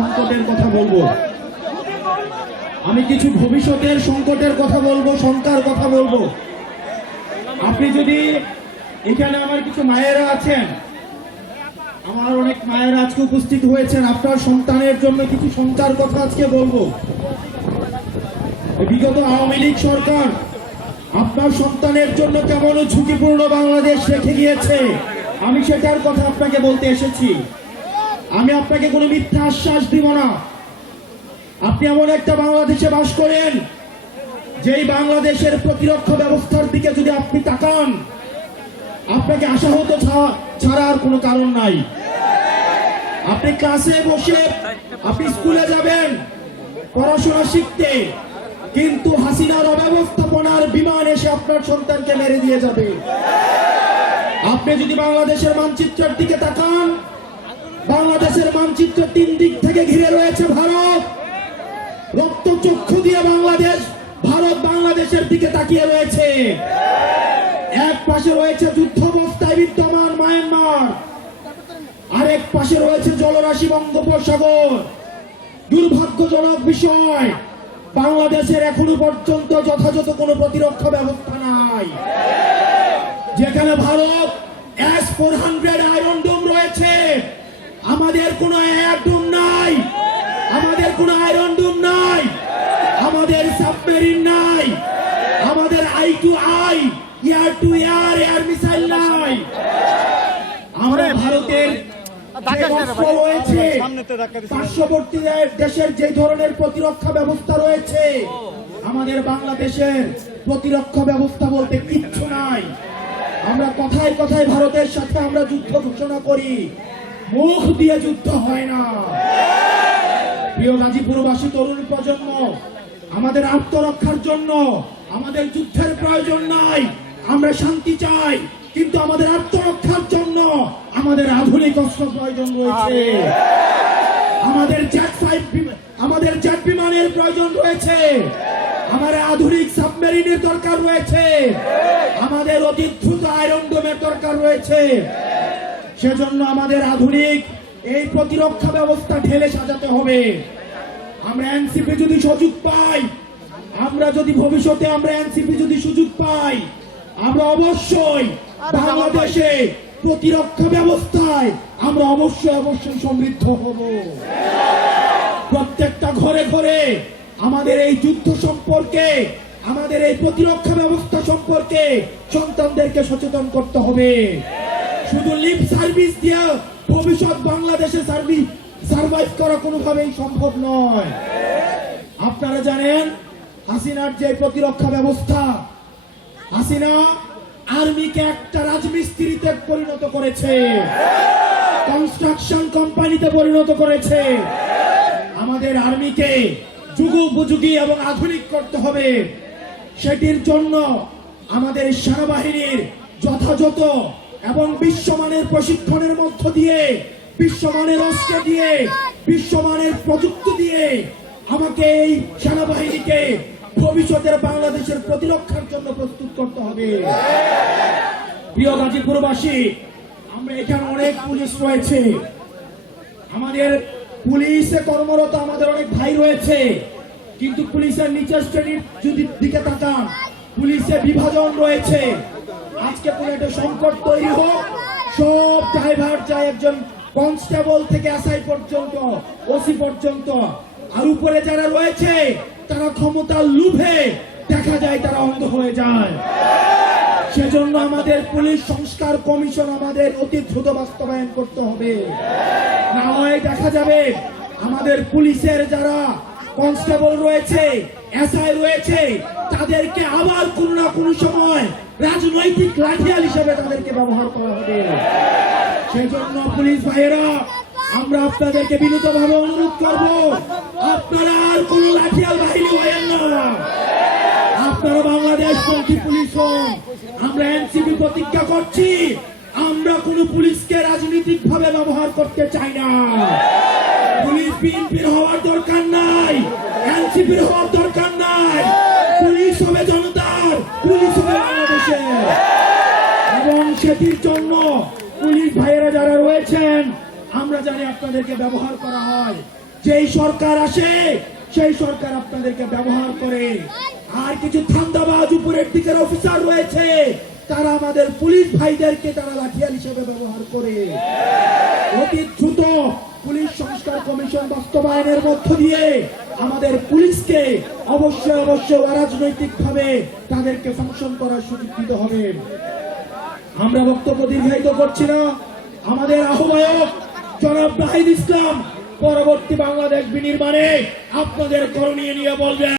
সংকটের কথা বলবো, আমি কিছু ভবিষ্যতের সংকটের কথা বলবো, শঙ্কার কথা বলবো। আপনি যদি এখানে আমার কিছু মায়েরা আছেন, আমার অনেক মায়েরা আজকে উপস্থিত হয়েছেন, আপনার সন্তানের জন্য কিছু শঙ্কার কথা আজকে বলবো। বিগত আওয়ামী লীগ সরকার আপনার সন্তানের জন্য কেমন ঝুঁকিপূর্ণ বাংলাদেশ রেখে গিয়েছে, আমি সেটার কথা আপনাকে বলতে এসেছি। আমি আপনাকে কোনো মিথ্যা আশ্বাস দিব না। আপনি এমন একটা বাংলাদেশে বাস করেন, যেই বাংলাদেশের প্রতিরক্ষা ব্যবস্থার দিকে যদি আপনি তাকান, আপনাকে আশাহত ছাড়া আর কোনো কারণ নাই। আপনি ক্লাসে বসে আপনি স্কুলে যাবেন পড়াশোনা শিখতে, কিন্তু হাসিনার অব্যবস্থাপনার বিমান এসে আপনার সন্তানকে মেরে দিয়ে যাবে। আপনি যদি বাংলাদেশের মানচিত্রের দিকে তাকান, বাংলাদেশের মানচিত্র 3 দিক থেকে ঘিরে রয়েছে ভারত। রক্তচক্ষু দিয়ে ভারত বাংলাদেশের দিকে তাকিয়ে রয়েছে। এক পাশে রয়েছে যুদ্ধাবস্থায় বিদ্যমান মায়ানমার, আরেক পাশে রয়েছে জলরাশি বঙ্গোপসাগর। দুর্ভাগ্যজনক বিষয়, বাংলাদেশের এখনো পর্যন্ত যথাযথ কোনো প্রতিরক্ষা ব্যবস্থা নাই। যেখানে ভারত S-400 আয়রন ডোম রয়েছে, আমাদের কোনো এয়ার ডোম নাই, আমাদের কোনো আয়রন ডোম নাই, আমাদের সাবমেরিন নাই, আমাদের I-to-I air two air missile নাই। আমরা ভারতের রয়েছে পার্শ্ববর্তী দেশের যে ধরনের প্রতিরক্ষা ব্যবস্থা রয়েছে, আমাদের বাংলাদেশের প্রতিরক্ষা ব্যবস্থা বলতে কিচ্ছু নাই। আমরা কথায় কথায় ভারতের সাথে আমরা যুদ্ধ ঘোষণা করি, মুখ দিয়ে যুদ্ধ হয় না। প্রিয় গাজীপুরবাসী তরুণ প্রজন্ম, আমাদের আত্মরক্ষার জন্য আমাদের যুদ্ধের প্রয়োজন নাই। আমরা শান্তি চাই, কিন্তু আমাদের আত্মরক্ষার জন্য আমাদের আধুনিক অস্ত্র প্রয়োজন রয়েছে। আমাদের জেট বিমানের প্রয়োজন রয়েছে, আমাদের আধুনিক সাবমেরিনের দরকার রয়েছে, আমাদের অতি দ্রুত আয়রন ডোমের দরকার রয়েছে। সেজন্য আমাদের আধুনিক এই প্রতিরক্ষা ব্যবস্থা ঢেলে সাজাতে হবে। আমরা এনসিপি যদি সুযোগ পাই, আমরা যদি ভবিষ্যতে এনসিপি যদি সুযোগ পাই, আমরা অবশ্যই বাংলাদেশে প্রতিরক্ষা ব্যবস্থায় আমরা অবশ্যই সমৃদ্ধ হব। প্রত্যেকটা ঘরে ঘরে আমাদের এই যুদ্ধ সম্পর্কে, আমাদের এই প্রতিরক্ষা ব্যবস্থা সম্পর্কে সন্তানদেরকে সচেতন করতে হবে। শুধু লিপ সার্ভিস দিয়ে ভবিষ্যৎ বাংলাদেশে সার্ভাইভ করা কোনোভাবেই সম্ভব নয়। আপনারা জানেন, হাসিনার যে প্রতিরক্ষা ব্যবস্থা, হাসিনা আর্মিকে একটা রাজমিস্ত্রিতে পরিণত করেছে, কনস্ট্রাকশন কোম্পানিতে পরিণত করেছে। আমাদের আর্মিকে যুগোপযোগী এবং আধুনিক করতে হবে। সেটির জন্য আমাদের সেনাবাহিনীর যথাযথ এবং বিশ্বমানের প্রশিক্ষণের মধ্য দিয়ে, বিশ্বমানের অস্ত্র দিয়ে, বিশ্বমানের প্রযুক্তি দিয়ে আমাকে এই সেনাবাহিনীকে ভবিষ্যতের বাংলাদেশের প্রতিরক্ষার জন্য প্রস্তুত করতে হবে। প্রিয় গাজীপুরবাসী, আমরা এখানে অনেক পুলিশ রয়েছে, আমাদের পুলিশে কর্মরত আমাদের অনেক ভাই রয়েছে, কিন্তু পুলিশের নিচের শ্রেণীর যদি দিকে তাকান, পুলিশে বিভাজন রয়েছে। আজকে কোনো একটা সংকট তৈরি হোক, সব ড্রাইভার চাই একজন কনস্টেবল থেকে এসআই পর্যন্ত, ওসি পর্যন্ত, আর উপরে যারা রয়েছে তারা ক্ষমতার লোভে দেখা যায় তারা অন্ধ হয়ে যায়। সেজন্য আমাদের পুলিশ সংস্কার কমিশন আমাদের অতি দ্রুত বাস্তবায়ন করতে হবে। না হয় দেখা যাবে আমাদের পুলিশের যারা কনস্টেবল রয়েছে, এসআই রয়েছে, তাদেরকে আবার কোনো না কোনো সময় রাজনৈতিক লাঠিয়াল হিসেবে তাদেরকে ব্যবহার করা হবে। সেজন্য পুলিশ ভাইয়েরা, আমরা আপনাদেরকে বিনীতভাবে অনুরোধ করব, আপনারা আর কোন লাঠিয়াল বাহিনী হয়েন না, আপনারা বাংলাদেশ পন্থী পুলিশ হন। আমরা এনসিপি প্রতিজ্ঞা করছি, আমরা কোন পুলিশকে রাজনৈতিক ভাবে ব্যবহার করতে চাই না। পুলিশ বিএনপির হওয়ার দরকার নাই, এনসিপির হওয়ার দরকার নাই। পুলিশ হবে জনতার, পুলিশ হবে বাংলাদেশের। এবং সেটির জন্য পুলিশ ভাইয়েরা যারা রয়েছেন, আমরা জানি আপনাদেরকে ব্যবহার করা হয়, যেই সরকার আসে সেই সরকার আপনাদেরকে ব্যবহার করে। আর কিছু ধান্দাবাজ উপরের দিকের অফিসার রয়েছে, তারা আমাদের পুলিশ ভাইদেরকে তারা লাঠিয়াল হিসেবে ব্যবহার করে। অতি দ্রুত পুলিশ সংস্কার কমিশন বাস্তবায়নের মধ্য দিয়ে আমাদের পুলিশকে অবশ্যই অরাজনৈতিক ভাবে তাদেরকে ফাংশন করার সুযোগ দিতে হবে। আমরা বক্তব্য দীর্ঘায়িত করছি না। আমাদের আহ্বায়ক জনাব নাহিদ ইসলাম পরবর্তী বাংলাদেশ বিনির্মাণে আপনাদের করণীয় নিয়ে বলবেন।